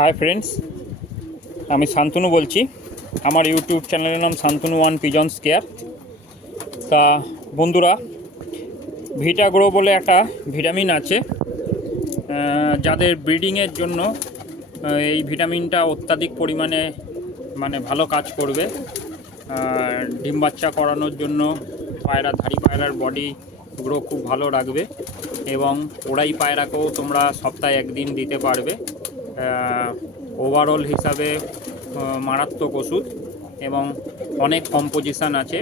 Hi friends, আমি শান্তনু বলছি। আমার ইউটিউব চ্যানেলের নাম শান্তনু ওয়ান পিজন্স কেয়ার। তা বন্ধুরা, ভিটাগ্রো বলে একটা ভিটামিন আছে যাদের ব্রিডিংয়ের জন্য এই ভিটামিনটা অত্যাধিক পরিমাণে ভালো কাজ করবে। ডিম বাচ্চা করানোর জন্য ধাড়ি পায়রার বডি গ্রো খুব ভালো রাখবে এবং ওড়াই পায়রাকেও তোমরা সপ্তাহে একদিন দিতে পারবে। ওভারঅল হিসাবে মারাত্মক ওষুধ এবং অনেক কম্পোজিশান আছে।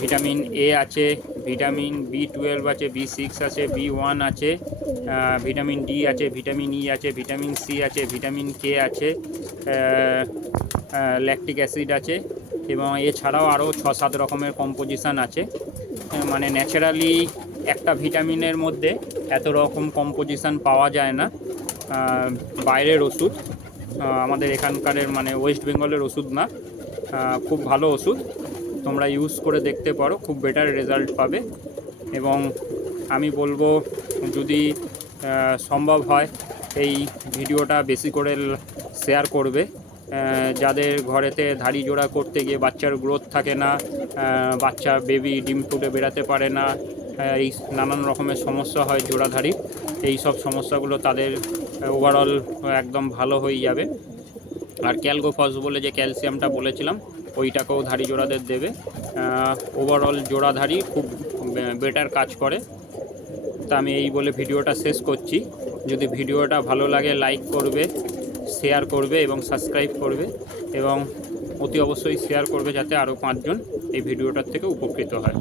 ভিটামিন এ আছে, ভিটামিন বি12 আছে, বি6 আছে, বি1 আছে, ভিটামিন ডি আছে, ভিটামিন ই আছে, ভিটামিন সি আছে, ভিটামিন কে আছে, ল্যাকটিক অ্যাসিড আছে এবং এছাড়াও আরও 6-7 রকমের কম্পোজিশান আছে। ন্যাচারালি একটা ভিটামিনের মধ্যে এত রকম কম্পোজিশান পাওয়া যায় না। বাইরের ওষুধ, আমাদের এখানকার ওয়েস্ট বেঙ্গলের ওষুধ না। খুব ভালো ওষুধ, তোমরা ইউজ করে দেখতে পারো, খুব বেটার রেজাল্ট পাবে। এবং আমি বলবো, যদি সম্ভব হয় এই ভিডিওটা বেশি করে শেয়ার করবে। যাদের ঘরেতে ধাড়ি জোড়া করতে গিয়ে বাচ্চার গ্রোথ থাকে না, বাচ্চা বেবি ডিম ফুটে বেরাতে পারে না, এই নানান রকমের সমস্যা হয় জোড়াধাড়ি, এই সব সমস্যাগুলো তাদের ওভারঅল একদম ভালো হয়ে যাবে। আর ক্যালগোফস বলে যে ক্যালসিয়ামটা বলেছিলাম, ওইটাকেও ধাড়ি জোড়াদের দেবে। ওভারঅল জোড়াধাড়ি খুব বেটার কাজ করে। তা আমি এই বলে ভিডিওটা শেষ করছি। যদি ভিডিওটা ভালো লাগে লাইক করবে, শেয়ার করবে এবং সাবস্ক্রাইব করবে এবং অতি অবশ্যই শেয়ার করবে যাতে আরও 5 জন এই ভিডিওটার থেকে উপকৃত হয়।